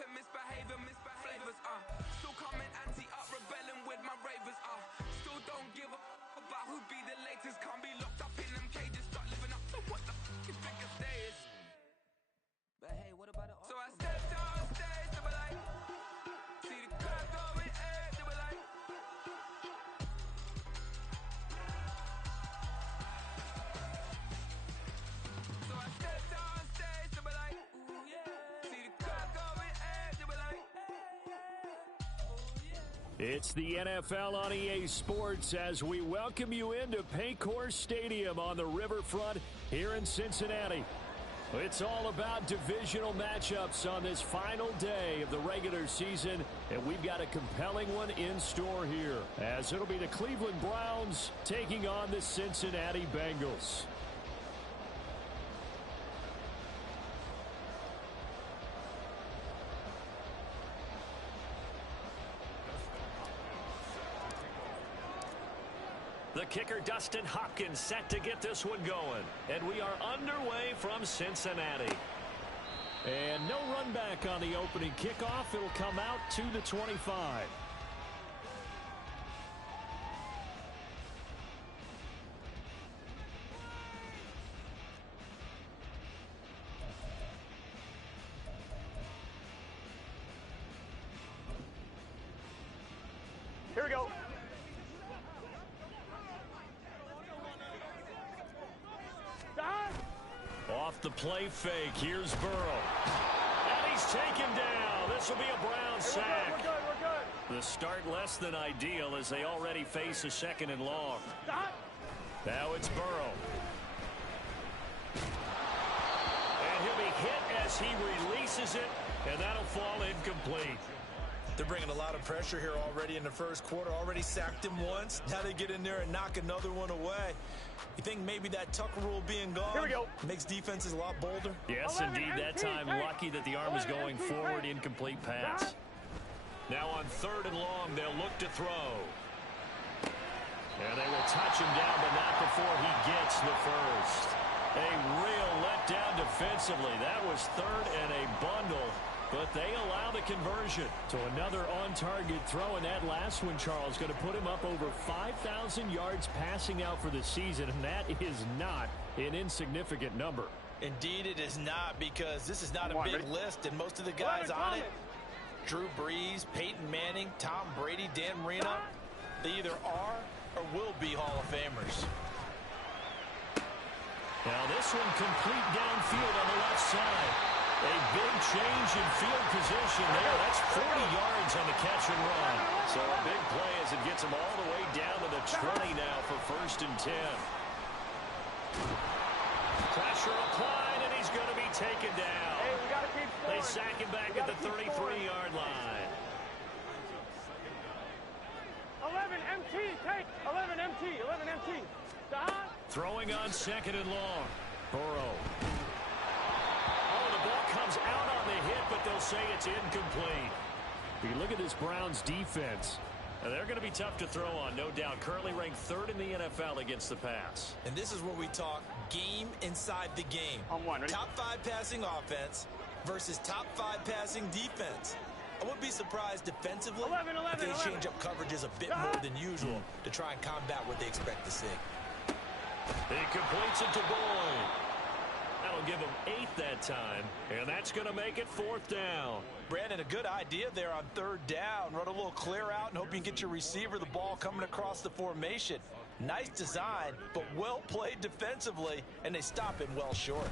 and misbehaving, flavors, still coming anti-up, rebelling with my ravers, still don't give a about who be the latest. Can't be locked up in them cages, start living up to what the f you think your day is. But hey, what about it? So I stepped on stage to be like, see the crowd going air to be like. So I stepped on stage to be like, ooh yeah. See the crowd going air to be like, ooh yeah. It's the NFL on EA Sports as we welcome you into Paycor Stadium on the riverfront here in Cincinnati. It's all about divisional matchups on this final day of the regular season, and we've got a compelling one in store here, as it'll be the Cleveland Browns taking on the Cincinnati Bengals. The kicker, Dustin Hopkins, set to get this one going. And we are underway from Cincinnati. And no run back on the opening kickoff. It'll come out to the 25. Here we go. Off the play fake, here's Burrow. And he's taken down. This will be a Brown sack. We're good. The start less than ideal as they already face a second and long. Now it's Burrow. And he'll be hit as he releases it, and that'll fall incomplete. They're bringing a lot of pressure here already in the first quarter. Already sacked him once. Now they get in there and knock another one away. You think maybe that Tucker rule being gone Here we go. makes defenses a lot bolder? Yes, indeed. That time lucky that the arm is going forward. Incomplete pass. Now on 3rd and long, they'll look to throw. And they will touch him down, but not before he gets the first. A real letdown defensively. That was 3rd and a bundle. But they allow the conversion. So another on-target throw, and that last one, Charles, going to put him up over 5,000 yards passing out for the season, and that is not an insignificant number. Indeed it is not, because this is not a big list, and most of the guys on it, Drew Brees, Peyton Manning, Tom Brady, Dan Marino, they either are or will be Hall of Famers. Now this one complete downfield on the left side. A big change in field position there. That's 40 yards on the catch and run. So a big play as it gets him all the way down to the 20 now for 1st and 10. Pressure applied, and he's going to be taken down. Hey, we got to keep scoring. They sack him back at the 33-yard line. 11 MT, take 11 MT, 11 MT. Throwing on 2nd and long. Burrow. The ball comes out on the hit, but they'll say it's incomplete. You look at this Browns defense. They're going to be tough to throw on, no doubt. Currently ranked 3rd in the NFL against the pass. And this is where we talk game inside the game. On one, ready? Top 5 passing offense versus top 5 passing defense. I wouldn't be surprised defensively if they change up coverages a bit more than usual to try and combat what they expect to see. He completes it to Boyd. That'll give him 8 that time, and that's going to make it 4th down. Brandon, a good idea there on 3rd down. Run a little clear out and hope you can get your receiver the ball coming across the formation. Nice design, but well played defensively, and they stop him well short.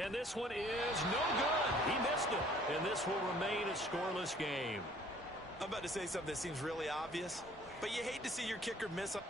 And this one is no good. He missed it, and this will remain a scoreless game. I'm about to say something that seems really obvious, but you hate to see your kicker miss a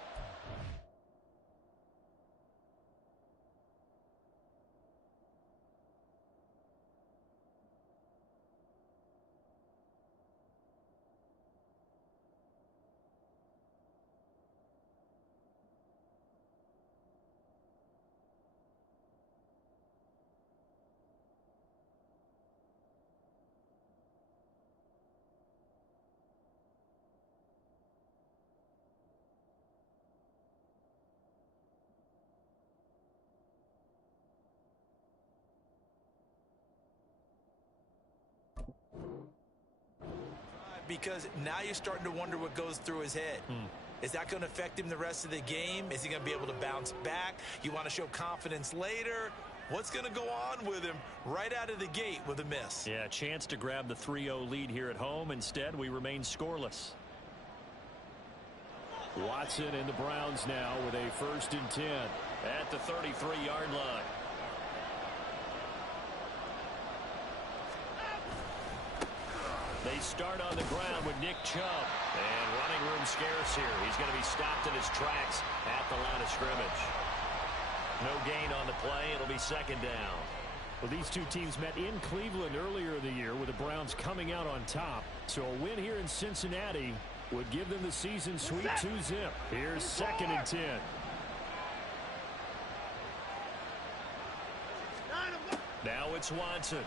because now you're starting to wonder what goes through his head. Is that going to affect him the rest of the game? Is he going to be able to bounce back? You want to show confidence later? What's going to go on with him right out of the gate with a miss? Yeah, a chance to grab the 3-0 lead here at home. Instead, we remain scoreless. Watson and the Browns now with a 1st and 10 at the 33-yard line. They start on the ground with Nick Chubb. And running room scarce here. He's going to be stopped in his tracks at the line of scrimmage. No gain on the play. It'll be 2nd down. Well, these two teams met in Cleveland earlier in the year with the Browns coming out on top. So a win here in Cincinnati would give them the season sweep 2-zip. Here's 2nd and 10. Now it's Watson.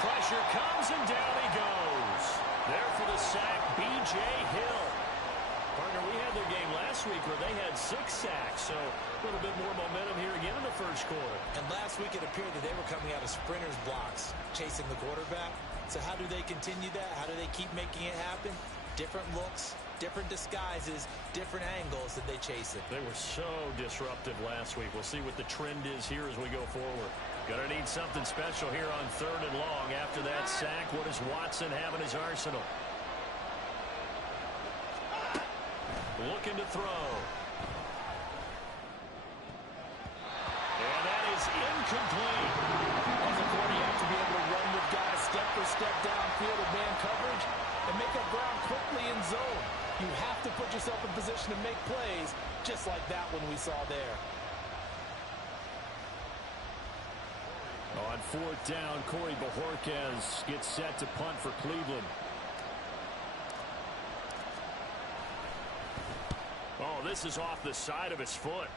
Pressure comes and down he goes. There for the sack, B.J. Hill. Partner, we had their game last week where they had 6 sacks, so a little bit more momentum here again in the 1st quarter. And last week it appeared that they were coming out of sprinters blocks, chasing the quarterback. So how do they continue that? How do they keep making it happen? Different looks, different disguises, different angles that they chase it. They were so disruptive last week. We'll see what the trend is here as we go forward. Gonna need something special here on 3rd and long. After that sack, what does Watson have in his arsenal? Looking to throw. And that is incomplete. As a quarter, you have to be able to run with guys step for step downfield with man coverage and make up ground quickly in zone. You have to put yourself in position to make plays just like that one we saw there. On 4th down, Corey Bojorquez gets set to punt for Cleveland. Oh, this is off the side of his foot.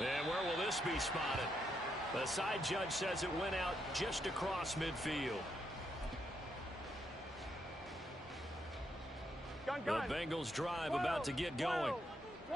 And where will this be spotted? The side judge says it went out just across midfield. The Bengals drive about to get going.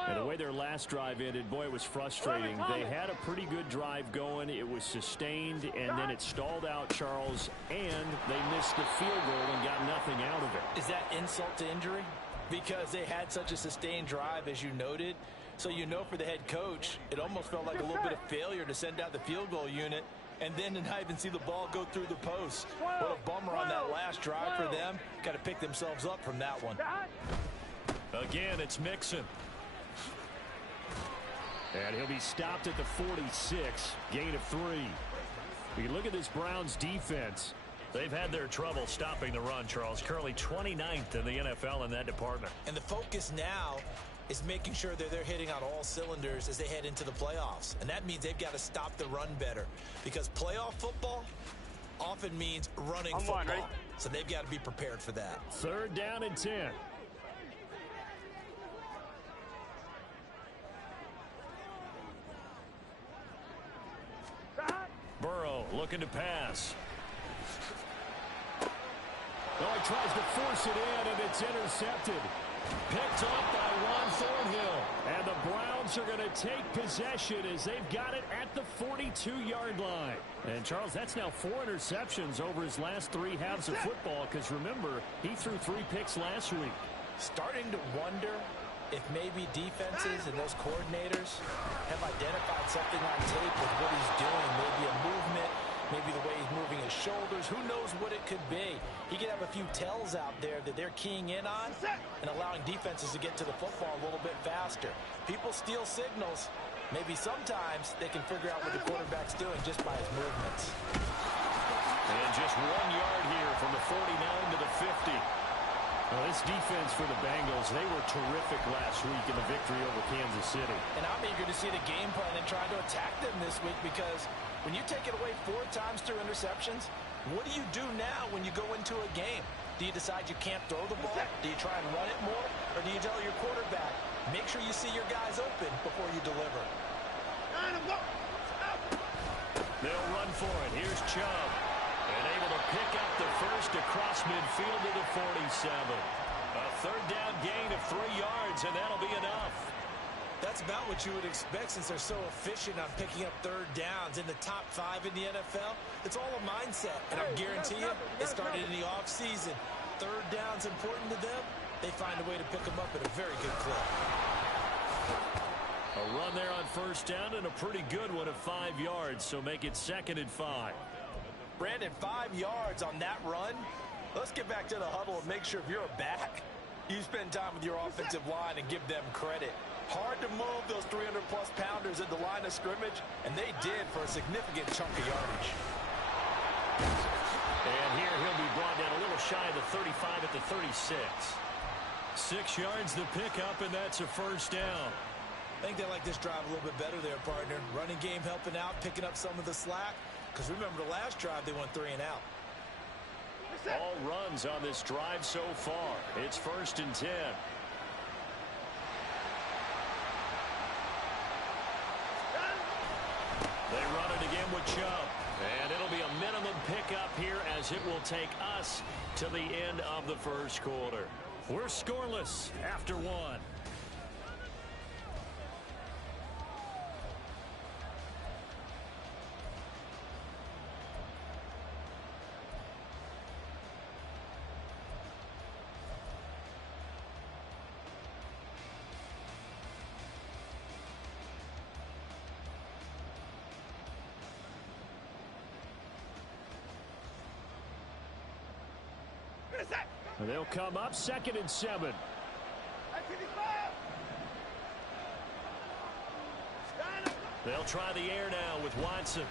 And the way their last drive ended, boy, it was frustrating. They had a pretty good drive going. It was sustained, and then it stalled out, Charles, and they missed the field goal and got nothing out of it. Is that insult to injury? Because they had such a sustained drive, as you noted. So you know for the head coach, it almost felt like a little bit of failure to send out the field goal unit and then to not even see the ball go through the post. What a bummer on that last drive for them. Got to pick themselves up from that one. Again, it's Mixon. And he'll be stopped at the 46, gain of 3. You look at this Browns defense. They've had their trouble stopping the run, Charles. Currently 29th in the NFL in that department. And the focus now is making sure that they're hitting on all cylinders as they head into the playoffs. And that means they've got to stop the run better. Because playoff football often means running football. So they've got to be prepared for that. 3rd down and 10. Burrow looking to pass. Oh, he tries to force it in, and it's intercepted. Picked up by Juan Thornhill. And the Browns are going to take possession as they've got it at the 42-yard line. And, Charles, that's now 4 interceptions over his last 3 halves of football, because, remember, he threw 3 picks last week. Starting to wonder if maybe defenses and those coordinators have identified something on tape with what he's doing. Maybe a movement, maybe the way he's moving his shoulders. Who knows what it could be? He could have a few tells out there that they're keying in on and allowing defenses to get to the football a little bit faster. People steal signals. Maybe sometimes they can figure out what the quarterback's doing just by his movements. And just 1 yard here from the 49 to the 50. Well, this defense for the Bengals, they were terrific last week in the victory over Kansas City. And I'm eager to see the game plan and try to attack them this week, because when you take it away 4 times through interceptions, what do you do now when you go into a game? Do you decide you can't throw the ball? Do you try and run it more? Or do you tell your quarterback, make sure you see your guys open before you deliver? They'll run for it. Here's Chubb. And able to pick up the first across midfield to the 47. A 3rd down gain of 3 yards, and that'll be enough. That's about what you would expect since they're so efficient on picking up third downs in the top 5 in the NFL. It's all a mindset, and I guarantee you, it started in the offseason. Third down's important to them. They find a way to pick them up at a very good clip. A run there on first down and a pretty good one of 5 yards, so make it 2nd and 5. Brandon, 5 yards on that run. Let's get back to the huddle and make sure if you're a back, you spend time with your offensive line and give them credit. Hard to move those 300-plus pounders at the line of scrimmage, and they did for a significant chunk of yardage. And here he'll be brought down a little shy of the 35 at the 36. 6 yards the pickup, and that's a first down. I think they like this drive a little bit better there, partner. Running game helping out, picking up some of the slack. Because remember, the last drive, they went 3 and out. All runs on this drive so far. It's 1st and 10. They run it again with Chubb. And it'll be a minimum pickup here as it will take us to the end of the first quarter. We're scoreless after 1. And they'll come up 2nd and 7. They'll try the air now with Watson.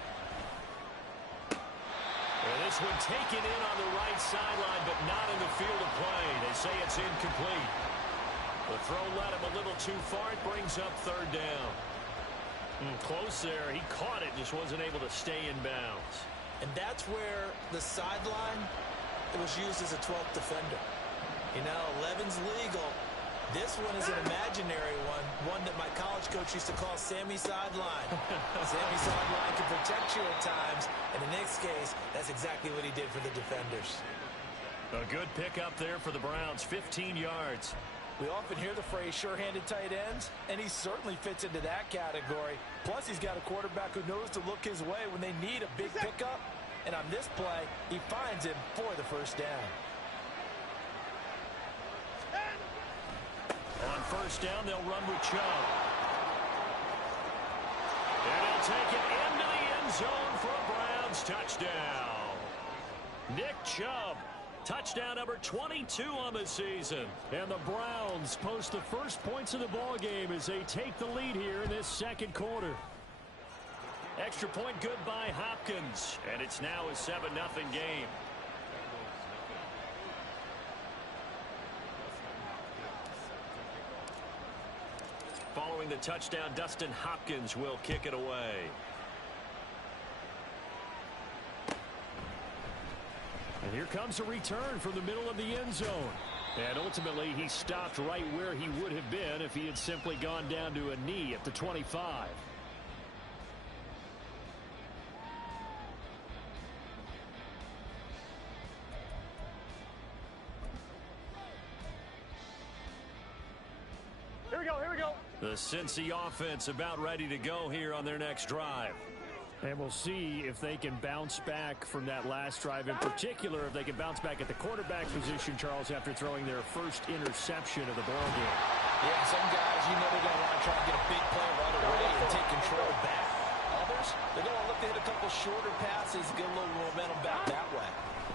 And this one taken in on the right sideline, but not in the field of play. They say it's incomplete. The throw led him a little too far. It brings up 3rd down. Close there. He caught it, just wasn't able to stay in bounds. And that's where the sideline, it was used as a 12th defender. You know, 11's legal. This one is an imaginary one that my college coach used to call Sammy Sideline. Sammy Sideline can protect you at times, and in this case, that's exactly what he did for the defenders. A good pickup there for the Browns, 15 yards. We often hear the phrase sure-handed tight ends, and he certainly fits into that category. Plus, he's got a quarterback who knows to look his way when they need a big pickup. And on this play, he finds him for the first down. On first down, they'll run with Chubb. And he'll take it into the end zone for a Browns touchdown. Nick Chubb, touchdown number 22 on the season. And the Browns post the first points of the ball game as they take the lead here in this 2nd quarter. Extra point good by Hopkins, and it's now a 7-0 game. Following the touchdown, Dustin Hopkins will kick it away. And here comes a return from the middle of the end zone. And ultimately, he stopped right where he would have been if he had simply gone down to a knee at the 25. Here we go. The Cincy offense about ready to go here on their next drive. And we'll see if they can bounce back from that last drive. In particular, if they can bounce back at the quarterback position, Charles, after throwing their first interception of the ball game. Yeah, some guys, you know they're going to want to try to get a big play right away and take control back. Others, they're going to look to hit a couple shorter passes, get a little momentum back that way.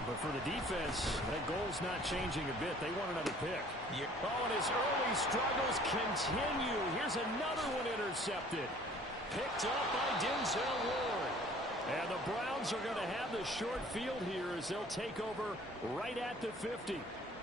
But for the defense, that goal's not changing a bit. They want another pick. Yeah. Oh, and his early struggles continue. Here's another one intercepted. Picked up by Denzel Ward. And the Browns are going to have the short field here as they'll take over right at the 50.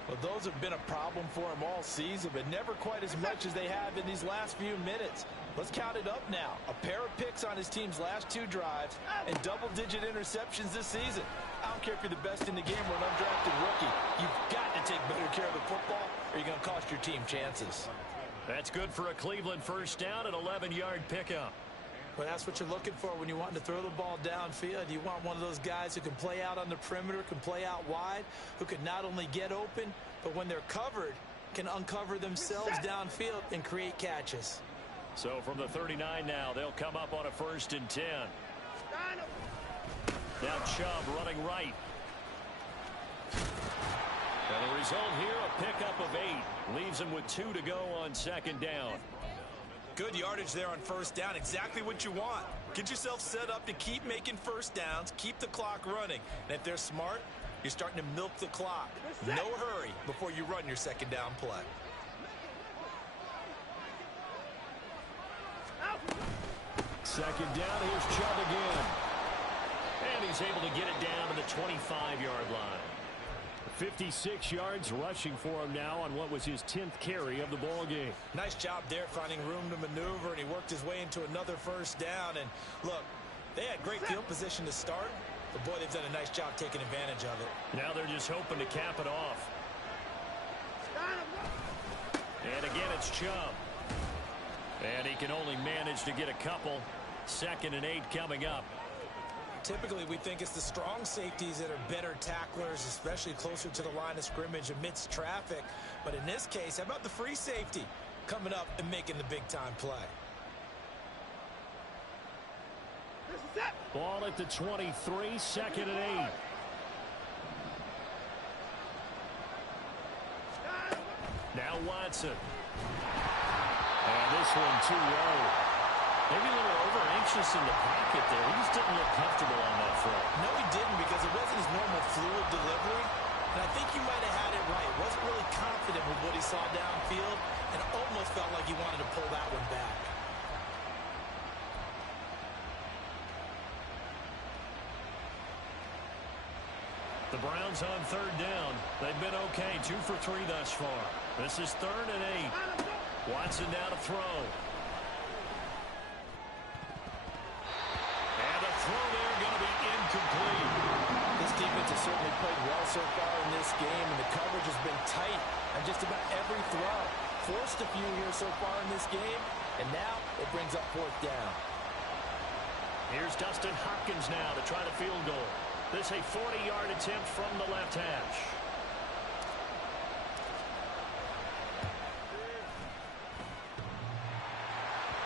Well, those have been a problem for him all season, but never quite as much as they have in these last few minutes. Let's count it up now. A pair of picks on his team's last 2 drives and double-digit interceptions this season. I don't care if you're the best in the game or an undrafted rookie. You've got to take better care of the football or you're going to cost your team chances. That's good for a Cleveland first down, an 11-yard pickup. Well, that's what you're looking for when you want to throw the ball downfield. You want one of those guys who can play out on the perimeter, can play out wide, who can not only get open, but when they're covered, can uncover themselves downfield and create catches. So from the 39 now, they'll come up on a 1st and 10. Now Chubb running right. And the result here, a pickup of 8. Leaves him with 2 to go on 2nd down. Good yardage there on 1st down. Exactly what you want. Get yourself set up to keep making 1st downs, keep the clock running. And if they're smart, you're starting to milk the clock. No hurry before you run your 2nd down play. Second down, here's Chubb again. And he's able to get it down to the 25-yard line. 56 yards rushing for him now on what was his 10th carry of the ball game. Nice job there finding room to maneuver, and he worked his way into another 1st down. And look, they had great field position to start, but boy, they've done a nice job taking advantage of it. Now they're just hoping to cap it off. And again, it's Chubb. And he can only manage to get a couple. 2nd and 8 coming up. Typically, we think it's the strong safeties that are better tacklers, especially closer to the line of scrimmage amidst traffic. But in this case, how about the free safety coming up and making the big-time play? Ball at the 23, 2nd and 8. Now Watson. And this one too low. Maybe a little over-anxious in the pocket there. He just didn't look comfortable on that throw. No, he didn't, because it wasn't his normal fluid delivery. And I think you might have had it right. Wasn't really confident with what he saw downfield and almost felt like he wanted to pull that one back. The Browns on 3rd down. They've been okay, 2 for 3 thus far. This is 3rd and 8. Watson now to throw. And the throw there going to be incomplete. This defense has certainly played well so far in this game, and the coverage has been tight on just about every throw. Forced a few here so far in this game, and now it brings up 4th down. Here's Dustin Hopkins now to try the field goal. This a 40-yard attempt from the left hash.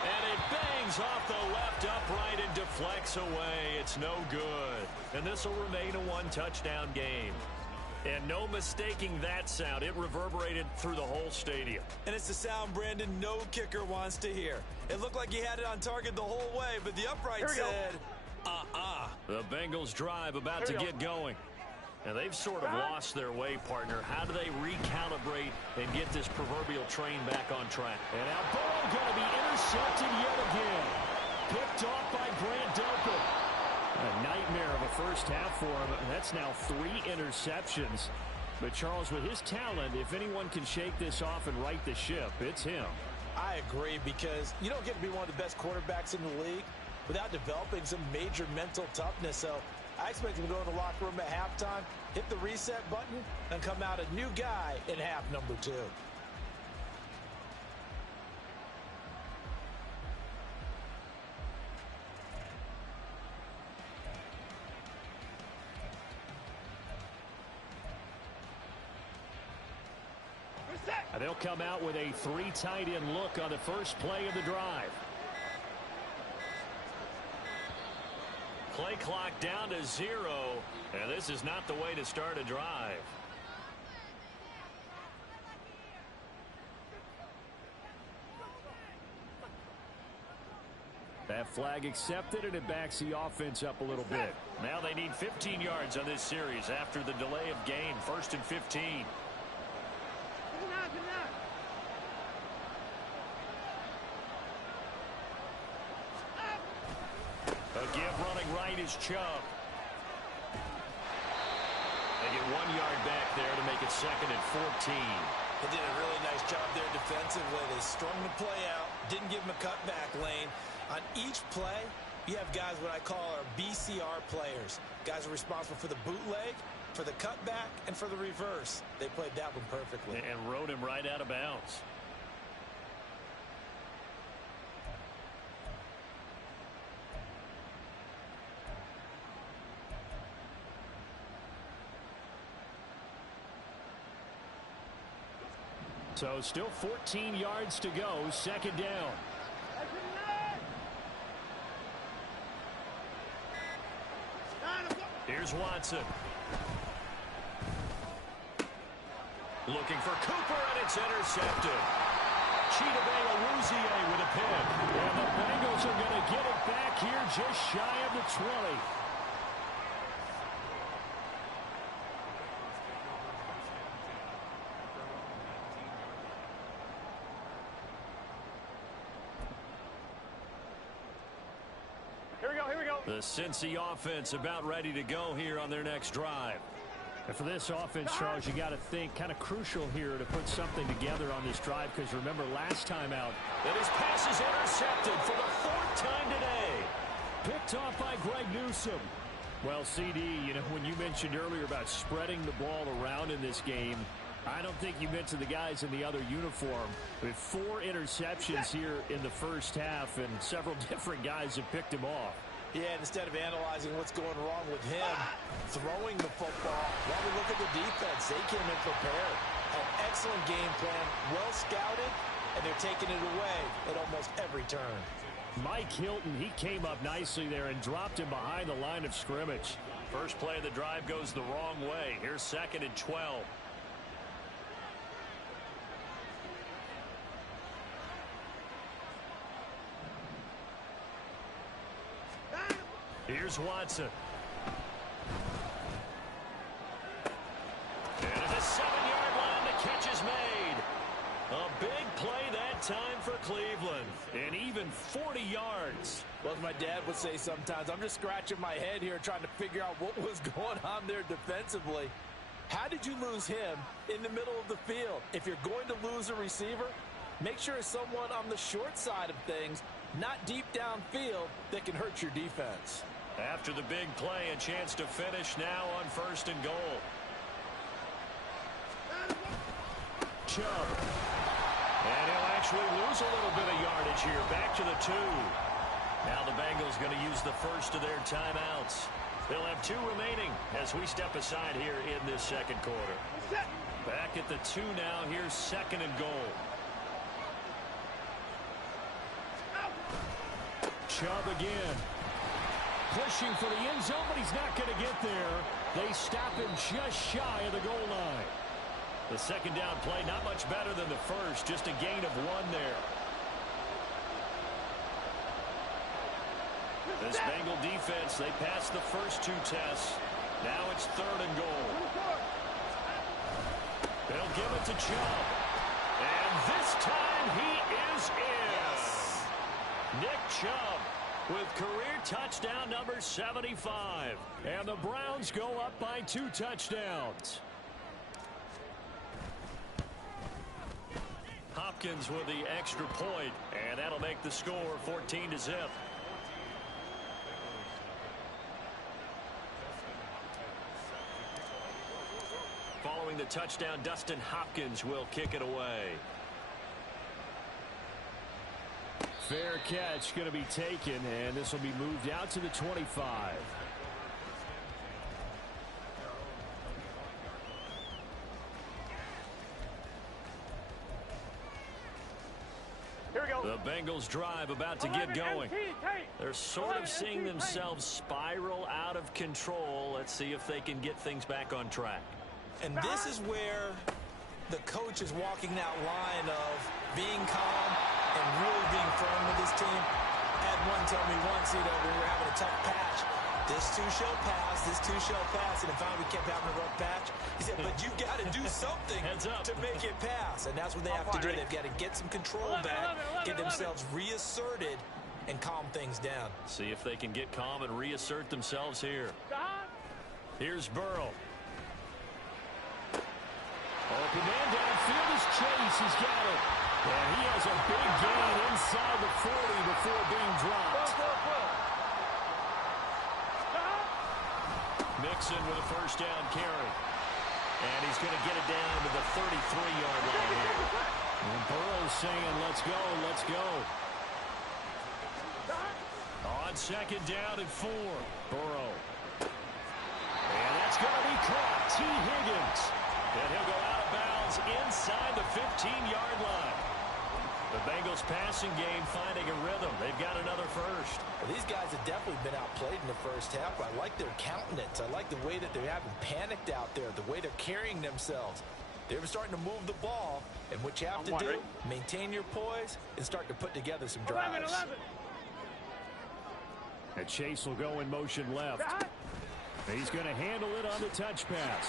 And it bangs off the left upright and deflects away. It's no good. And this will remain a 1-touchdown game. And no mistaking that sound. It reverberated through the whole stadium. And it's the sound Brandon no kicker wants to hear. It looked like he had it on target the whole way, but the upright said, The Bengals drive about to get going. And they've sort of lost their way, partner. How do they recalibrate and get this proverbial train back on track? And now Burrow going to be intercepted yet again. Picked off by Grant Delpit. A nightmare of a first half for him. That's now 3 interceptions. But Charles, with his talent, if anyone can shake this off and right the ship, it's him. I agree, because you don't get to be one of the best quarterbacks in the league without developing some major mental toughness. So I expect him to go in the locker room at halftime, hit the reset button, and come out a new guy in half number 2. They'll come out with a 3 tight end look on the first play of the drive. Play clock down to 0, and this is not the way to start a drive. That flag accepted, and it backs the offense up a little bit. Now they need 15 yards on this series after the delay of game. 1st and 15. A give running right is Chubb. They get 1 yard back there to make it 2nd and 14. They did a really nice job there defensively. They strung the play out, didn't give him a cutback lane. On each play, you have guys what I call our BCR players. Guys are responsible for the bootleg, for the cutback, and for the reverse. They played that one perfectly. And rode him right out of bounds. So still 14 yards to go. 2nd down. Here's Watson. Looking for Cooper, and it's intercepted. Chidobe with a pick. And the Bengals are going to get it back here just shy of the 20. Here we go. The Cincy offense about ready to go here on their next drive. And for this offense, Charles, you got to think kind of crucial here to put something together on this drive, because remember last time out. And his pass is intercepted for the 4th time today. Picked off by Greg Newsome. Well, CD, you know, when you mentioned earlier about spreading the ball around in this game, I don't think you mentioned the guys in the other uniform. With 4 interceptions here in the first half, and several different guys have picked him off. Yeah, instead of analyzing what's going wrong with him, throwing the football, while we look at the defense, they came in prepared. An excellent game plan, well scouted, and they're taking it away at almost every turn. Mike Hilton, he came up nicely there and dropped him behind the line of scrimmage. First play of the drive goes the wrong way. Here's 2nd and 12. Here's Watson. And at the 7-yard line, the catch is made. A big play that time for Cleveland. And even 40 yards. Well, as my dad would say sometimes, I'm just scratching my head here trying to figure out what was going on there defensively. How did you lose him in the middle of the field? If you're going to lose a receiver, make sure it's someone on the short side of things, not deep downfield, that can hurt your defense. After the big play, a chance to finish now on 1st and goal. Chubb. And he'll actually lose a little bit of yardage here. Back to the 2. Now the Bengals going to use the first of their timeouts. They'll have 2 remaining as we step aside here in this 2nd quarter. Back at the 2 now. Here's 2nd and goal. Chubb again. Pushing for the end zone, but he's not going to get there. They stop him just shy of the goal line. The 2nd down play, not much better than the first. Just a gain of 1 there. This Bengal defense, they passed the first 2 tests. Now it's 3rd and goal. They'll give it to Chubb. And this time he is in. Yes. Nick Chubb with career touchdown number 75. And the Browns go up by 2 touchdowns. Hopkins with the extra point, and that'll make the score 14-0. Following the touchdown, Dustin Hopkins will kick it away. Fair catch going to be taken, and this will be moved out to the 25. Here we go. The Bengals drive about to get going. They're sort of seeing themselves spiral out of control. Let's see if they can get things back on track. And this is where the coach is walking that line of being calm and really being firm with his team. I had one tell me once, you know, we were having a tough patch. This too shall pass, this too shall pass. And if we kept having a rough patch, he said, but you got to do something to make it pass. And that's what they have to do. They've got to get some control back, get themselves reasserted, and calm things down. See if they can get calm and reassert themselves here. Here's Burrow. Open man downfield is Chase. He's got it. And he has a big gain inside the 40 before being dropped. Mixon with a first down carry. And he's going to get it down to the 33-yard line here. And Burrow's saying, let's go, let's go. On 2nd down and 4. Burrow. And that's going to be caught. T. Higgins. And he'll go out of bounds inside the 15-yard line. The Bengals passing game finding a rhythm. They've got another first. Well, these guys have definitely been outplayed in the first half. I like their countenance. I like the way that they haven't panicked out there, the way they're carrying themselves. They're starting to move the ball, and what you have to do, maintain your poise and start to put together some drives. 11. And Chase will go in motion left. He's going to handle it on the touch pass.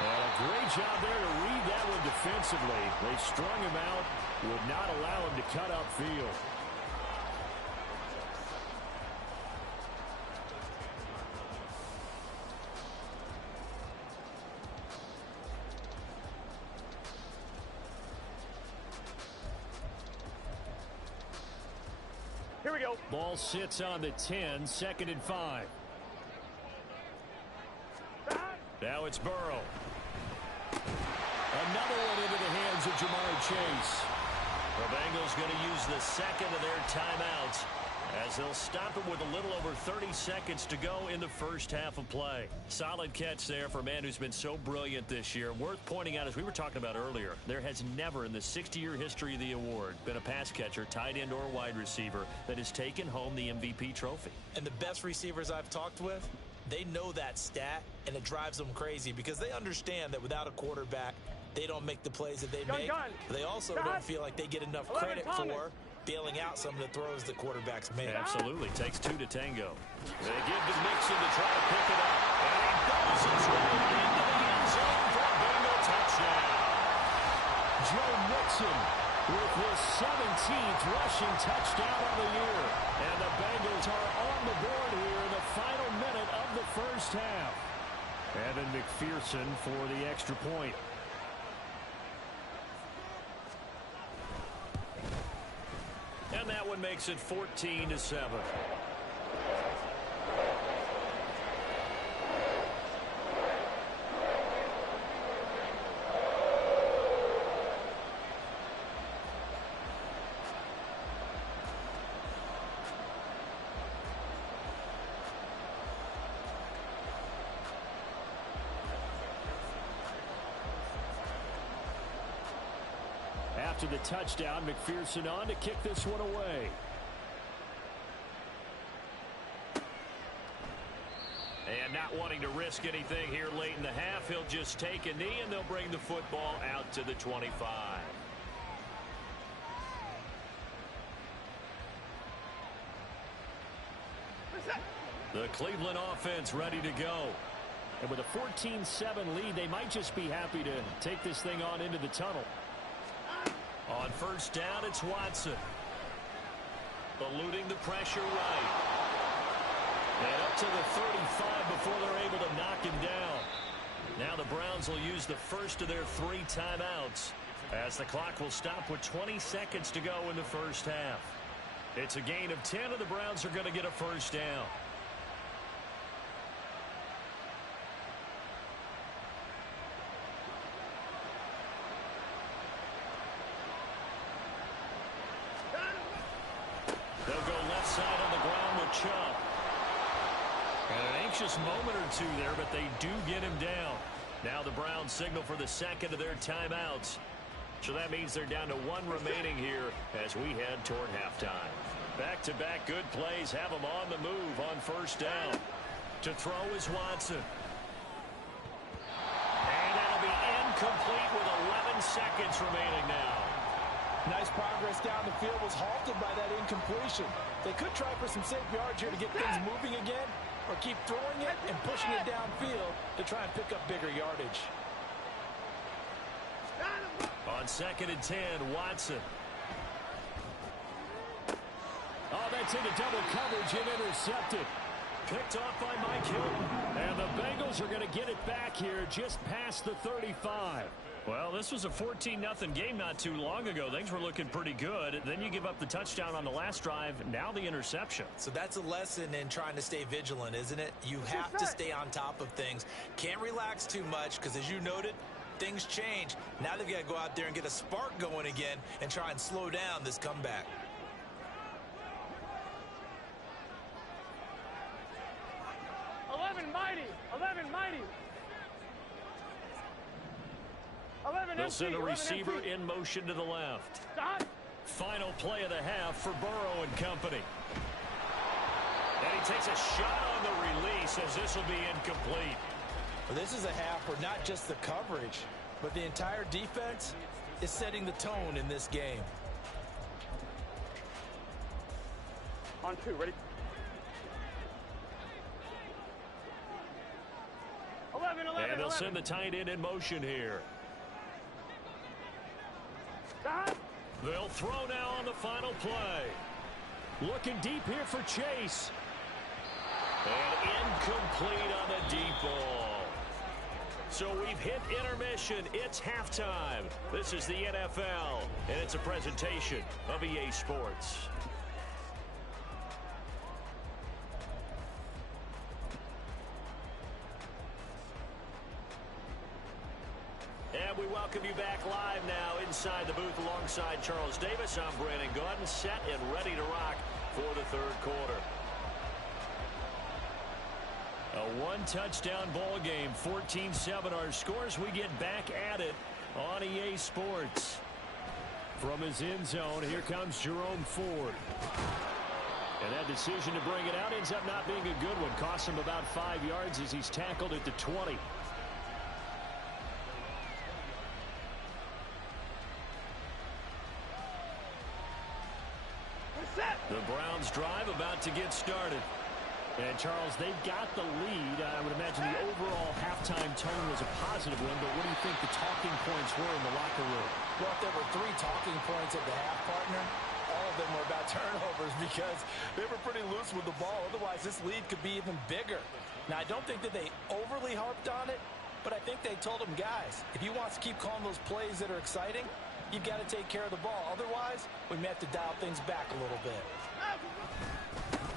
And a great job there to read that one defensively. They strung him out, would not allow him to cut upfield. Here we go. Ball sits on the 10, 2nd and 5. Now it's Burrow. Another one into the hands of Jamar Chase. The Bengals going to use the second of their timeouts as they'll stop it with a little over 30 seconds to go in the first half of play. Solid catch there for a man who's been so brilliant this year. Worth pointing out, as we were talking about earlier, there has never in the 60-year history of the award been a pass catcher, tight end, or wide receiver that has taken home the MVP trophy. And the best receivers I've talked with, they know that stat, and it drives them crazy because they understand that without a quarterback, they don't make the plays that they make. But they also don't feel like they get enough credit for bailing out some of the throws that quarterbacks make. Absolutely. Takes two to tango. They give to Mixon to try to pick it up. And he goes his way into the end zone for a Bengal touchdown. Joe Mixon with his 17th rushing touchdown of the year. And the Bengals are on the board here in the final minute of the first half. Evan McPherson for the extra point. And that one makes it 14-7. After the touchdown, McPherson on to kick this one away. And not wanting to risk anything here late in the half, he'll just take a knee and they'll bring the football out to the 25. The Cleveland offense ready to go. And with a 14-7 lead, they might just be happy to take this thing on into the tunnel. On first down, it's Watson. Eluding the pressure right. And up to the 35 before they're able to knock him down. Now the Browns will use the first of their 3 timeouts as the clock will stop with 20 seconds to go in the first half. It's a gain of 10, and the Browns are going to get a first down. They'll go left side on the ground with Chubb. And an anxious moment or two there, but they do get him down. Now the Browns signal for the second of their timeouts. So that means they're down to 1 remaining here as we head toward halftime. Back-to-back good plays have them on the move on first down. To throw is Watson. And that'll be incomplete with 11 seconds remaining now. Nice progress down the field was halted by that incompletion. They could try for some safe yards here to get things moving again, or keep throwing it and pushing it downfield to try and pick up bigger yardage. On 2nd and 10, Watson. Oh, that's into double coverage and intercepted. Picked off by Mike Hilton. And the Bengals are going to get it back here just past the 35. Well, this was a 14-0 game not too long ago. Things were looking pretty good. Then you give up the touchdown on the last drive. Now the interception. So that's a lesson in trying to stay vigilant, isn't it? You have to stay on top of things. Can't relax too much because, as you noted, things change. Now they've got to go out there and get a spark going again and try and slow down this comeback. They'll send a receiver in motion to the left. Final play of the half for Burrow and company. And he takes a shot on the release as this will be incomplete. Well, this is a half where not just the coverage, but the entire defense is setting the tone in this game. On 2, ready? 11. And they'll send the tight end in motion here. They'll throw now on the final play. Looking deep here for Chase. And incomplete on the deep ball. So we've hit intermission. It's halftime. This is the NFL, and it's a presentation of EA Sports. And we welcome you back live now inside the booth alongside Charles Davis. I'm Brandon Gordon, set and ready to rock for the third quarter. A one-touchdown ball game, 14-7 our scores. We get back at it on EA Sports. From his end zone, here comes Jerome Ford. And that decision to bring it out ends up not being a good one. Costs him about 5 yards as he's tackled at the 20. The Browns drive about to get started. And, Charles, they've got the lead. I would imagine the overall halftime tone was a positive one, but what do you think the talking points were in the locker room? Well, if there were 3 talking points at the half, partner, all of them were about turnovers because they were pretty loose with the ball. Otherwise, this lead could be even bigger. Now, I don't think that they overly harped on it, but I think they told them, guys, if you want to keep calling those plays that are exciting, you've got to take care of the ball. Otherwise, we may have to dial things back a little bit.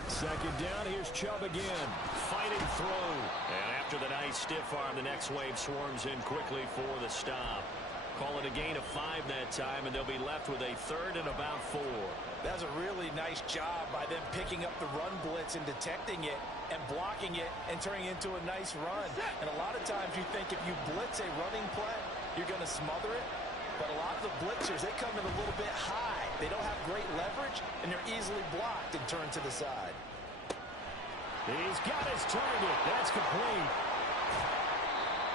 Second down, here's Chubb again. Fighting through. And after the nice stiff arm, the next wave swarms in quickly for the stop. Call it a gain of 5 that time, and they'll be left with a third and about 4. That's a really nice job by them picking up the run blitz and detecting it and blocking it and turning it into a nice run. And a lot of times you think if you blitz a running play, you're going to smother it. But a lot of the blitzers, they come in a little bit high. They don't have great leverage, and they're easily blocked and turned to the side. He's got his target. That's complete.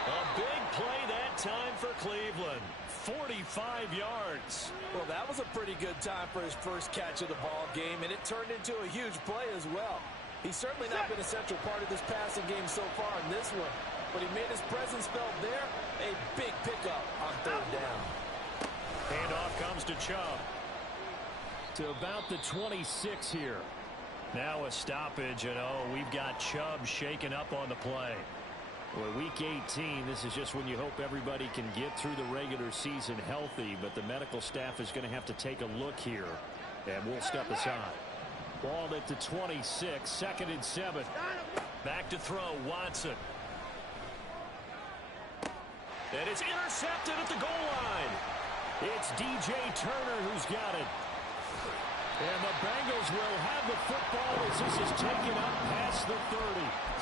A big play that time for Cleveland. 45 yards. Well, that was a pretty good time for his first catch of the ball game, and it turned into a huge play as well. He's certainly not been a central part of this passing game so far in this one, but he made his presence felt there. A big pickup on third down. Handoff comes to Chubb. To about the 26 here. Now a stoppage, and we've got Chubb shaken up on the play. Well, week 18, this is just when you hope everybody can get through the regular season healthy, but the medical staff is going to have to take a look here, and we'll step aside. Ball at the 26, 2nd and 7. Back to throw, Watson. And it's intercepted at the goal line. It's DJ Turner who's got it. And the Bengals will have the football as this is taken up past the 30.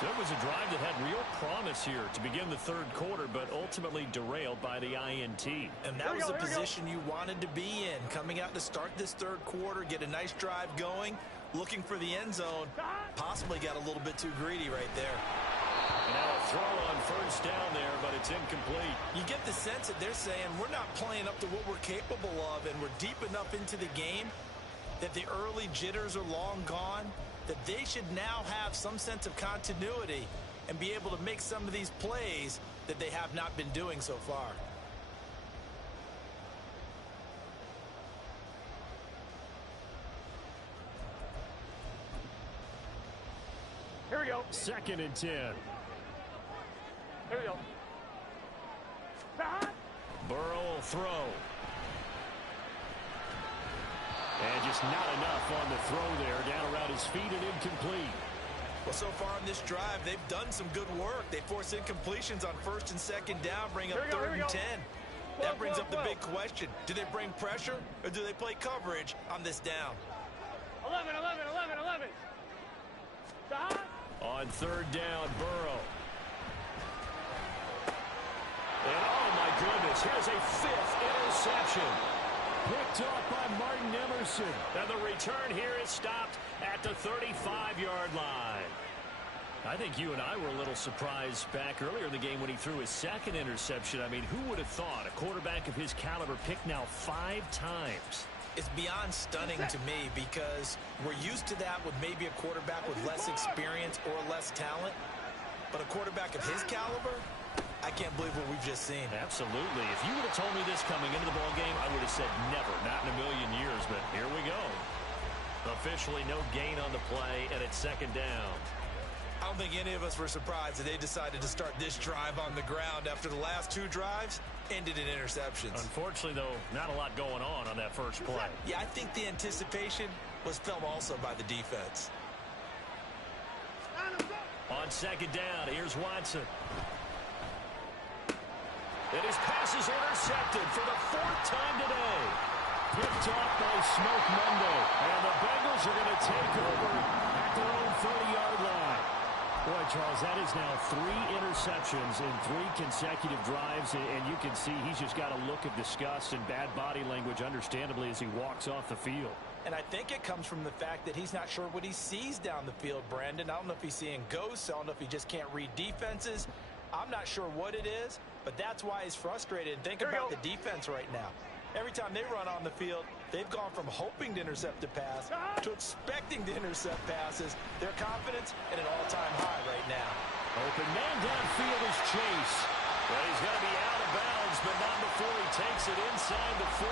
So it was a drive that had real promise here to begin the third quarter, but ultimately derailed by the INT. And that was the position you wanted to be in. Coming out to start this third quarter, get a nice drive going, looking for the end zone. Possibly got a little bit too greedy right there. And now a throw on first down there, but it's incomplete. You get the sense that they're saying we're not playing up to what we're capable of, and we're deep enough into the game that the early jitters are long gone, that they should now have some sense of continuity and be able to make some of these plays that they have not been doing so far. Here we go. 2nd and 10. Here we go. Burrow will throw. And just not enough on the throw there. Down around his feet and incomplete. Well, so far on this drive, they've done some good work. They force incompletions on 1st and 2nd down, bring up 3rd and 10. That brings up the big question. Do they bring pressure or do they play coverage on this down? 11. On 3rd down, Burrow. And oh my goodness, This has a 5th interception. Picked off by Martin Emerson. And the return here is stopped at the 35-yard line. I think you and I were a little surprised back earlier in the game when he threw his 2nd interception. I mean, who would have thought a quarterback of his caliber picked now 5 times? It's beyond stunning to me because we're used to that with maybe a quarterback with less experience or less talent. But a quarterback of his caliber, I can't believe what we've just seen. Absolutely. If you would have told me this coming into the ball game, I would have said never, not in a million years. But here we go. Officially no gain on the play, and it's 2nd down. I don't think any of us were surprised that they decided to start this drive on the ground after the last 2 drives ended in interceptions. Unfortunately, though, not a lot going on that first play. Yeah, I think the anticipation was felt also by the defense. On 2nd down, here's Watson. And his pass is intercepted for the 4th time today. Picked off by Smoke Monday. And the Bengals are going to take over at their own 30-yard line. Boy, Charles, that is now 3 interceptions in 3 consecutive drives, and you can see he's just got a look of disgust and bad body language, understandably, as he walks off the field. And I think it comes from the fact that he's not sure what he sees down the field, Brandon. I don't know if he's seeing ghosts. I don't know if he just can't read defenses. I'm not sure what it is, but that's why he's frustrated. And think about the defense right now. Every time they run on the field, they've gone from hoping to intercept a pass to expecting to intercept passes. Their confidence at an all-time high right now. Open man downfield is Chase. Well, he's going to be out of bounds, but not before he takes it inside the 40.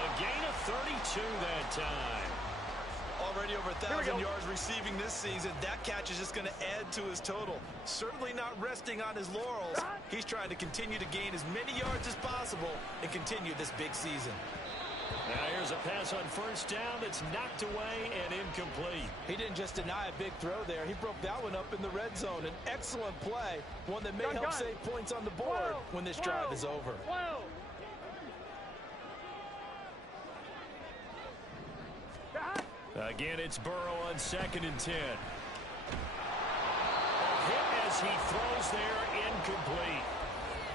A gain of 32 that time. Already over 1,000 yards receiving this season. That catch is just going to add to his total. Certainly not resting on his laurels. He's trying to continue to gain as many yards as possible and continue this big season. Now here's a pass on 1st down that's knocked away and incomplete. He didn't just deny a big throw there. He broke that one up in the red zone. An excellent play. One that may help save points on the board when this drive is over. Again, it's Burrow on 2nd and 10. A hit as he throws there, incomplete.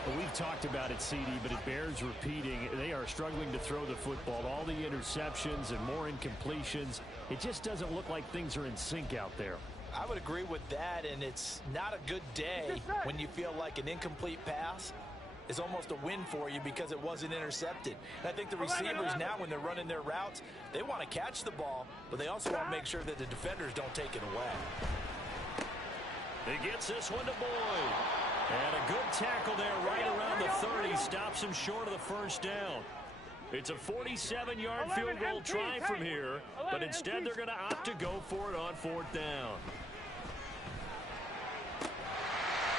Well, we've talked about it, CD, but it bears repeating. They are struggling to throw the football. All the interceptions and more incompletions. It just doesn't look like things are in sync out there. I would agree with that, and it's not a good day when you feel like an incomplete pass is almost a win for you because it wasn't intercepted. And I think the receivers now, when they're running their routes, they want to catch the ball, but they also want to make sure that the defenders don't take it away. He gets this one to Boyd. And a good tackle there right around the 30. Stops him short of the 1st down. It's a 47-yard field goal try from here, but instead they're going to opt to go for it on 4th down.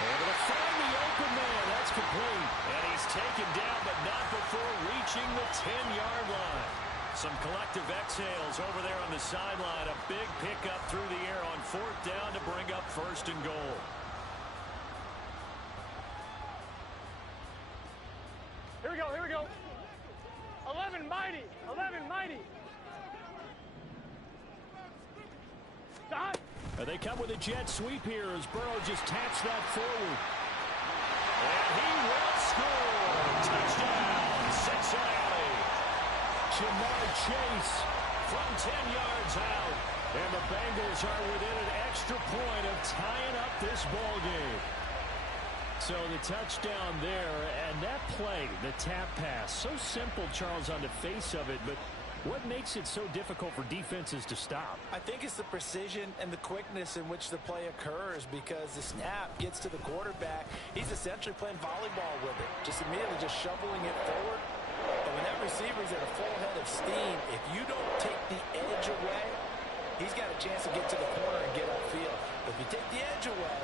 Able to find the open man. That's complete. And he's taken down, but not before reaching the 10-yard line. Some collective exhales over there on the sideline. A big pickup through the air on 4th down to bring up 1st and goal. Here we go, here we go. 11 mighty, 11 mighty. Stop. They come with a jet sweep here as Burrow just taps that forward. And he will score. Touchdown, Cincinnati. Jamar Chase from 10 yards out. And the Bengals are within an extra point of tying up this ball game. So the touchdown there, and that play, the tap pass, so simple, Charles, on the face of it, but what makes it so difficult for defenses to stop? I think it's the precision and the quickness in which the play occurs because the snap gets to the quarterback. He's essentially playing volleyball with it, just immediately just shoveling it forward. But when that receiver's at a full head of steam, if you don't take the edge away, he's got a chance to get to the corner and get upfield. But if you take the edge away,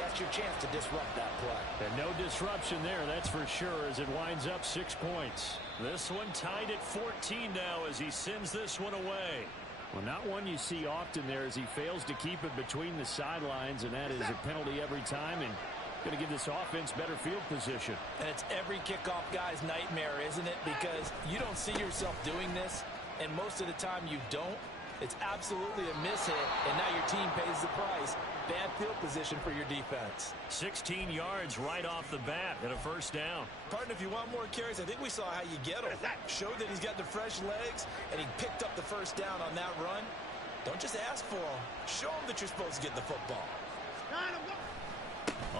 that's your chance to disrupt that play. And no disruption there, that's for sure, as it winds up 6 points. This one tied at 14 now as he sends this one away. Well, not one you see often there as he fails to keep it between the sidelines, and that is a penalty every time, and going to give this offense better field position. And it's every kickoff guy's nightmare, isn't it? Because you don't see yourself doing this, and most of the time you don't. It's absolutely a miss hit, and now your team pays the price. Bad field position for your defense. 16 yards right off the bat and a first down. Partner, if you want more carries, I think we saw how you get him. Showed that he's got the fresh legs, and he picked up the first down on that run. Don't just ask for him. Show him that you're supposed to get the football.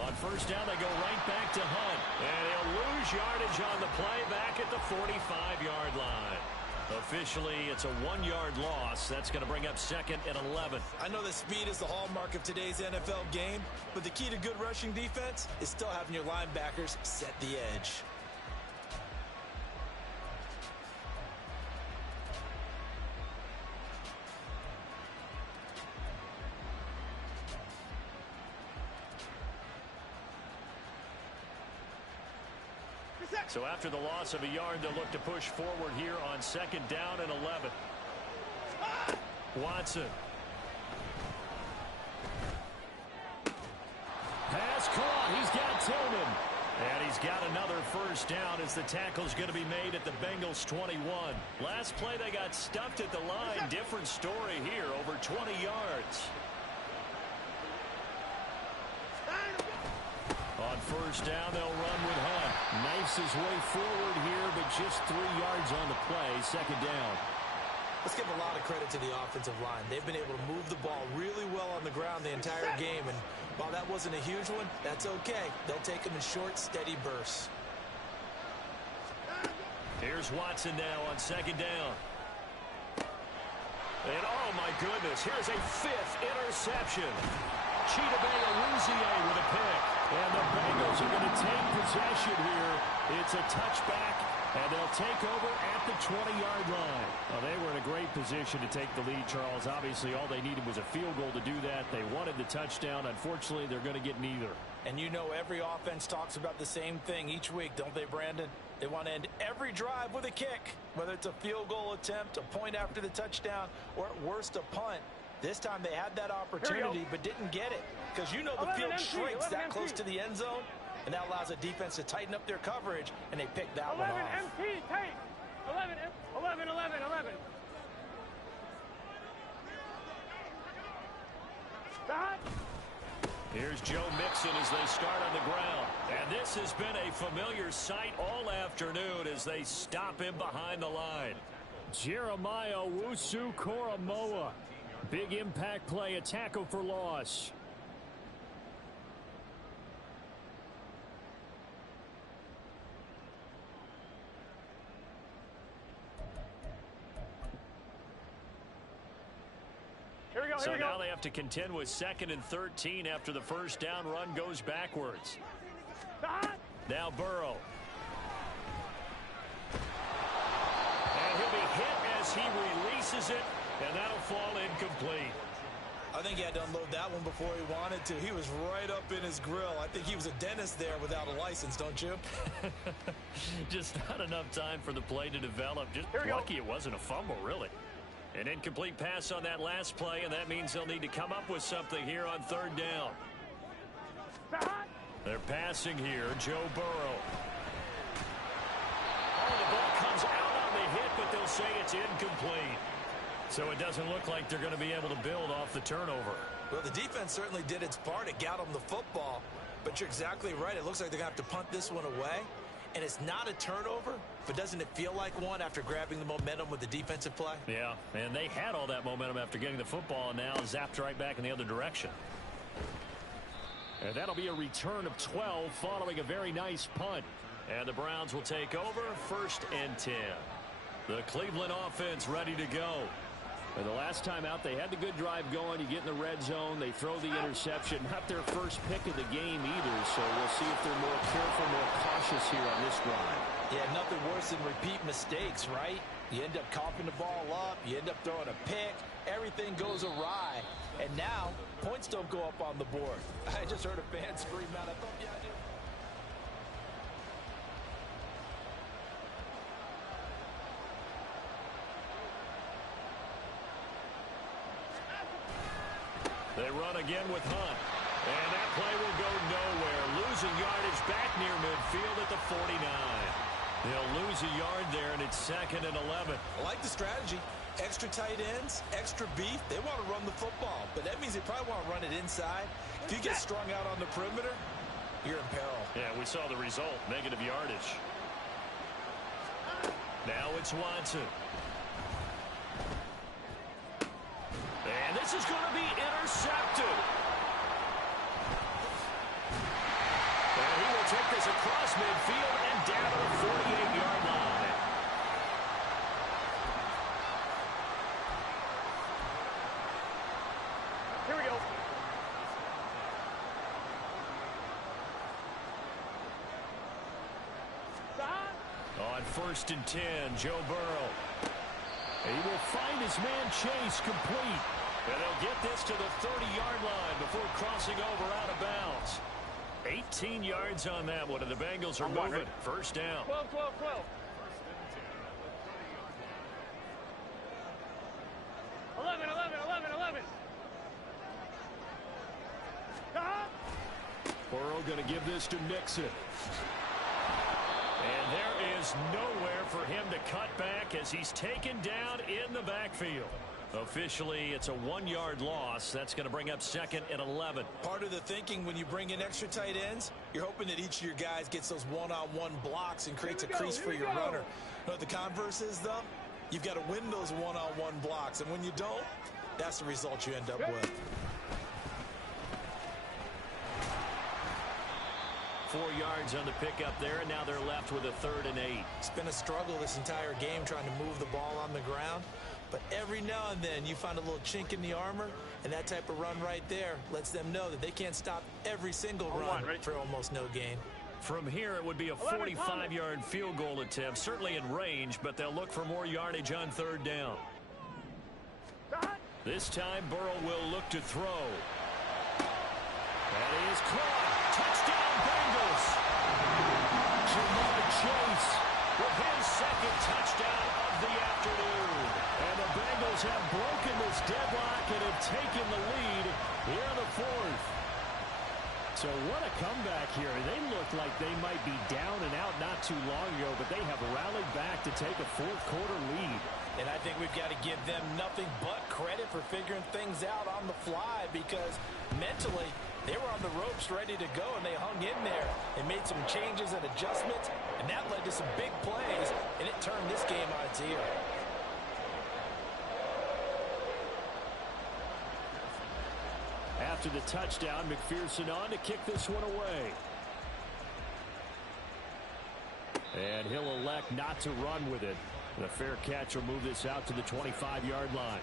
On first down, they go right back to Hunt. And he'll lose yardage on the play back at the 45-yard line. Officially, it's a 1-yard loss. That's going to bring up 2nd and 11. I know that speed is the hallmark of today's NFL game, but the key to good rushing defense is still having your linebackers set the edge. So after the loss of a yard, they'll look to push forward here on 2nd down and 11. Watson. Pass caught. He's got Tillman. And he's got another first down as the tackle's going to be made at the Bengals 21. Last play, they got stuffed at the line. Different story here, over 20 yards. On first down, they'll run with Hunt. Knifes his way forward here, but just 3 yards on the play. 2nd down. Let's give a lot of credit to the offensive line. They've been able to move the ball really well on the ground the entire game, and while that wasn't a huge one, that's okay. They'll take them in short, steady bursts. Here's Watson now on 2nd down. And oh my goodness, here's a 5th interception. Chidobe Awuzie with a pick. And the Bengals are going to take possession here. It's a touchback, and they'll take over at the 20-yard line. Well, they were in a great position to take the lead, Charles. Obviously, all they needed was a field goal to do that. They wanted the touchdown. Unfortunately, they're going to get neither. And you know every offense talks about the same thing each week, don't they, Brandon? They want to end every drive with a kick, whether it's a field goal attempt, a point after the touchdown, or at worst, a punt. This time they had that opportunity but didn't get it, because you know the field shrinks that close to the end zone, and that allows a defense to tighten up their coverage, and they picked that one off. 11 MT, tight. 11. Stop. Here's Joe Mixon as they start on the ground. And this has been a familiar sight all afternoon as they stop him behind the line. Jeremiah Owusu-Koramoah. Big impact play, a tackle for loss. So now they have to contend with 2nd and 13 after the first down run goes backwards. Now Burrow. And he'll be hit as he releases it, and that'll fall incomplete. I think he had to unload that one before he wanted to. He was right up in his grill. I think he was a dentist there without a license, don't you? Just not enough time for the play to develop. Just lucky it wasn't a fumble, really. An incomplete pass on that last play, and that means they'll need to come up with something here on 3rd down. They're passing here, Joe Burrow. Oh, the ball comes out on the hit, but they'll say it's incomplete. So it doesn't look like they're going to be able to build off the turnover. Well, the defense certainly did its part. It got them the football, but you're exactly right. It looks like they're going to have to punt this one away. And it's not a turnover, but doesn't it feel like one after grabbing the momentum with the defensive play? Yeah, and they had all that momentum after getting the football, and now zapped right back in the other direction. And that'll be a return of 12 following a very nice punt. And the Browns will take over 1st and 10. The Cleveland offense ready to go. And the last time out, they had the good drive going. You get in the red zone, they throw the interception. Not their first pick of the game either, so we'll see if they're more careful, more cautious here on this drive. Yeah, nothing worse than repeat mistakes, right? You end up coughing the ball up, you end up throwing a pick, everything goes awry. And now, points don't go up on the board. I just heard a fan scream out, I thought, yeah, I did. They run again with Hunt. And that play will go nowhere. Losing yardage back near midfield at the 49. They'll lose a yard there, and it's 2nd and 11. I like the strategy. Extra tight ends, extra beef, they want to run the football. But that means they probably want to run it inside. If you get strung out on the perimeter, you're in peril. Yeah, we saw the result, negative yardage. Now it's Watson. And this is going to be intercepted. And he will take this across midfield and down to the 48-yard line. Here we go. On 1st and 10, Joe Burrow. He will find his man Chase complete. And they'll get this to the 30-yard line before crossing over out of bounds. 18 yards on that one, and the Bengals are moving. First down. 12, 12, 12. 11, 11, 11, 11. Burrow going to give this to Mixon. And there is nowhere for him to cut back as he's taken down in the backfield. Officially, it's a 1-yard loss. That's going to bring up 2nd and 11. Part of the thinking when you bring in extra tight ends, you're hoping that each of your guys gets those one-on-one blocks and creates a crease for your runner. You know what the converse is, though? You've got to win those one-on-one blocks, and when you don't, that's the result you end up with. 4 yards on the pickup there, and now they're left with a 3rd and 8. It's been a struggle this entire game trying to move the ball on the ground. But every now and then you find a little chink in the armor, and that type of run right there lets them know that they can't stop every single run for almost no gain. From here, it would be a 45-yard field goal attempt, certainly in range, but they'll look for more yardage on 3rd down. This time, Burrow will look to throw. That is caught. Touchdown, Bengals. Jamar Chase With his 2nd touchdown of the afternoon. And the Bengals have broken this deadlock and have taken the lead here in the 4th. So what a comeback here. They look like they might be down and out not too long ago, but they have rallied back to take a 4th quarter lead. And I think we've got to give them nothing but credit for figuring things out on the fly, because mentally they were on the ropes ready to go, and they hung in there and made some changes and adjustments, and that led to some big plays, and it turned this game on its ear. After the touchdown, McPherson on to kick this one away. And he'll elect not to run with it. And a fair catch will move this out to the 25-yard line.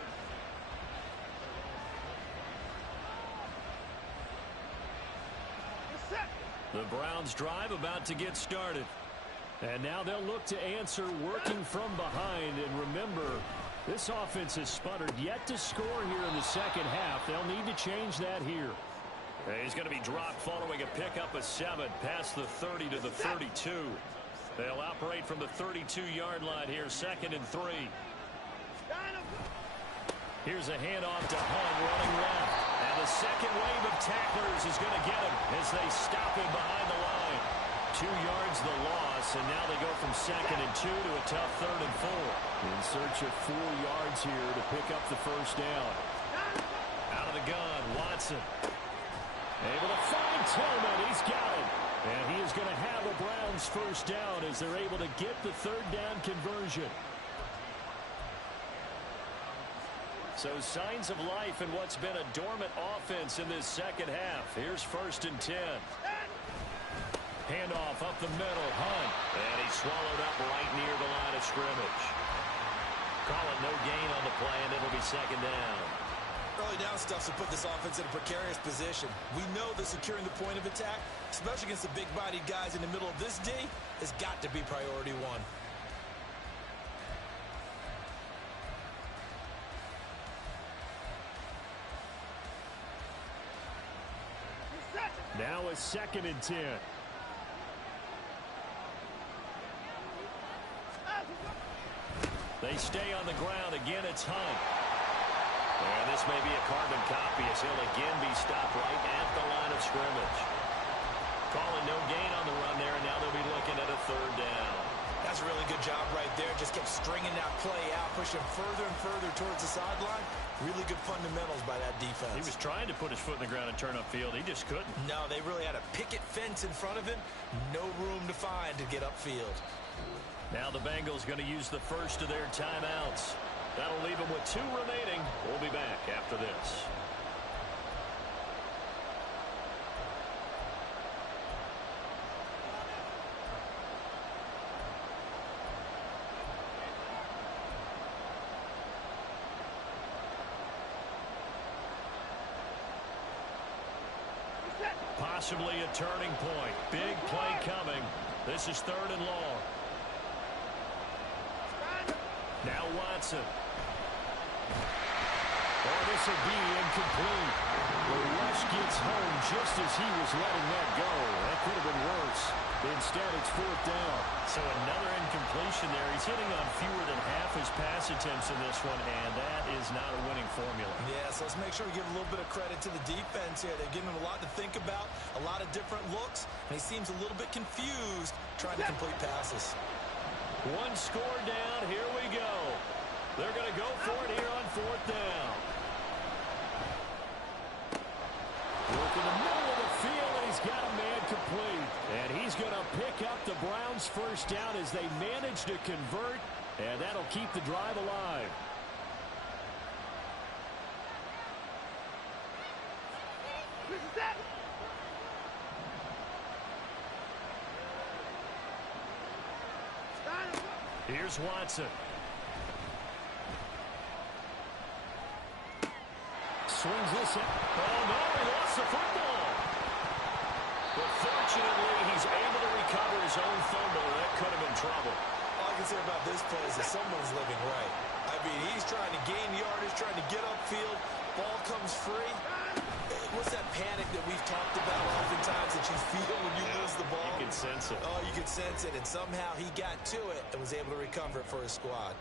The Browns drive about to get started. And now they'll look to answer working from behind. And remember, this offense has sputtered yet to score here in the 2nd half. They'll need to change that here. He's going to be dropped following a pickup of 7 past the 30 to the 32. They'll operate from the 32-yard line here, 2nd and 3. Here's a handoff to Hunt running left. And the second wave of tacklers is going to get him as they stop him behind the line. 2 yards the loss, and now they go from 2nd and 2 to a tough 3rd and 4. In search of 4 yards here to pick up the first down. Out of the gun, Watson. Able to find Tillman. He's got it. And he is going to have a Browns first down as they're able to get the 3rd down conversion. So signs of life in what's been a dormant offense in this 2nd half. Here's 1st and 10. Handoff up the middle, Hunt. And he's swallowed up right near the line of scrimmage. Call it no gain on the play, and it'll be 2nd down. Early down stuff to put this offense in a precarious position. We know that securing the point of attack, especially against the big-bodied guys in the middle of this D, has got to be priority 1. Now a 2nd and 10. They stay on the ground. Again, it's Hunt. And this may be a carbon copy as he'll again be stopped right at the line of scrimmage. Calling no gain on the run there, and now they'll be looking at a 3rd down. That's a really good job right there, just kept stringing that play out, pushing further and further towards the sideline. Really good fundamentals by that defense. He was trying to put his foot in the ground and turn upfield. He just couldn't. No, they really had a picket fence in front of him. No room to find to get upfield. Now the Bengals going to use the first of their timeouts. That'll leave them with 2 remaining. We'll be back after this. Possibly a turning point. Big play coming. This is 3rd and long. Now Watson. Oh, this will be incomplete. The rush gets home just as he was letting that go. That could have been worse. Instead, it's 4th down. So another incompletion there. He's hitting on fewer than half his pass attempts in this one, and that is not a winning formula. Yeah, so let's make sure we give a little bit of credit to the defense here. They've given him a lot to think about, a lot of different looks, and he seems a little bit confused trying to complete passes. 1 score down. Here we go. They're going to go for it here on 4th down. Work in the middle of the field, and he's got a man complete. And he's going to pick up the Browns' first down as they manage to convert, and that'll keep the drive alive. Here's Watson. Swings this in. Oh, no, he lost the football. But fortunately, he's able to recover his own fumble. That could have been trouble. All I can say about this play is that someone's living right. I mean, he's trying to gain yardage, trying to get upfield. Ball comes free. What's that panic that we've talked about oftentimes that you feel when you lose the ball? You can sense it. Oh, you can sense it. And somehow he got to it and was able to recover it for his squad.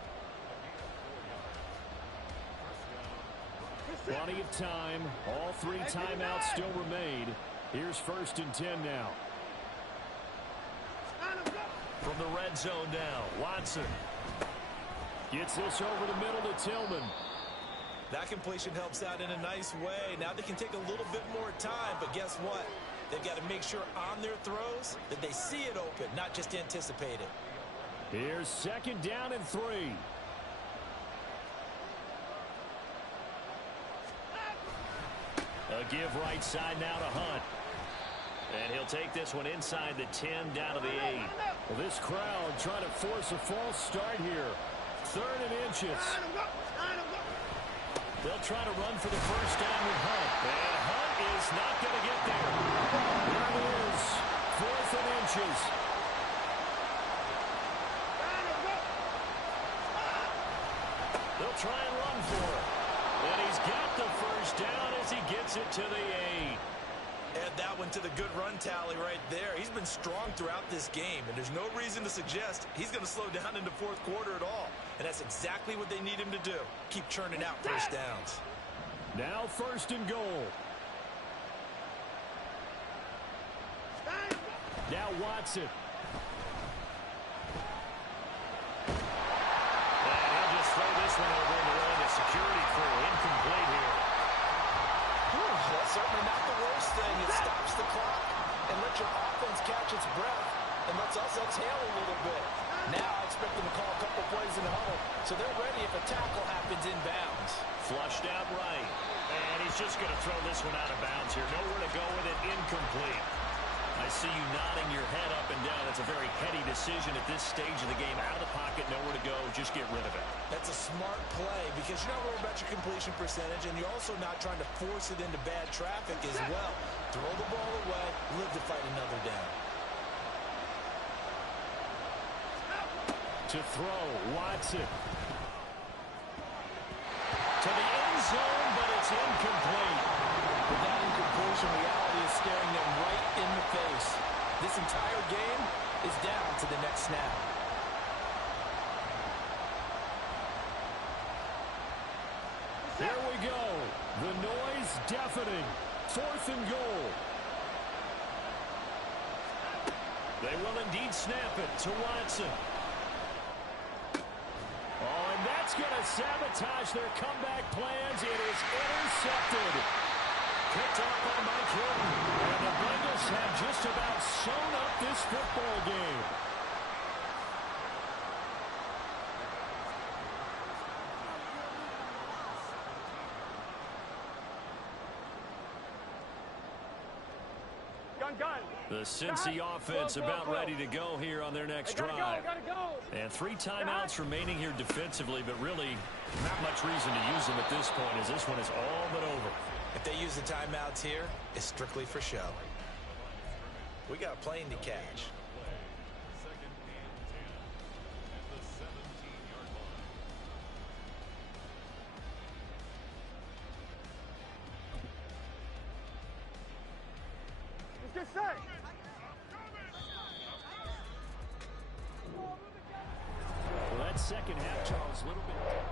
Plenty of time. All 3 timeouts still remain. Here's 1st and 10 now. From the red zone now, Watson. Gets this over the middle to Tillman. That completion helps out in a nice way. Now they can take a little bit more time, but guess what? They've got to make sure on their throws that they see it open, not just anticipate it. Here's 2nd down and 3. A give right side now to Hunt. And he'll take this one inside the 10 down to the 8. Well, this crowd trying to force a false start here. 3rd and inches. They'll try to run for the first down with Hunt. And Hunt is not going to get there. There it is. 4th and inches. They'll try and run for it. And he's got the first down as he gets it to the 8. Add that one to the good run tally right there. He's been strong throughout this game, and there's no reason to suggest he's going to slow down in the 4th quarter at all. And that's exactly what they need him to do. Keep churning out first downs. Now 1st and goal. Now Watson. And he'll just throw this one over into one of the security crew. Incomplete here. That's certainly not the worst thing. It stops the clock and lets your offense catch its breath and lets us exhale a little bit. Now I expect them to call a couple plays in the huddle, so they're ready if a tackle happens inbounds. Flushed out right. And he's just going to throw this one out of bounds here. Nowhere to go with it. Incomplete. I see you nodding your head up and down. It's a very heady decision at this stage of the game. Out of the pocket, nowhere to go. Just get rid of it. That's a smart play because you're not worried about your completion percentage, and you're also not trying to force it into bad traffic as well. Throw the ball away, live to fight another down. To throw, Watson. To the end zone, but it's incomplete. But that incompletion reality is staring them right in the face. This entire game is down to the next snap. Here we go. The noise deafening. 4th and goal. They will indeed snap it to Watson. That's going to sabotage their comeback plans. It is intercepted. Picked off by Mike Hilton. And the Bengals have just about sewn up this football game. The Cincy offense about ready to go here on their next drive. And 3 timeouts remaining here defensively, but really not much reason to use them at this point, as this one is all but over. If they use the timeouts here, it's strictly for show. We got a plane to catch. Get set. Well, that second half, Charles, a little bit.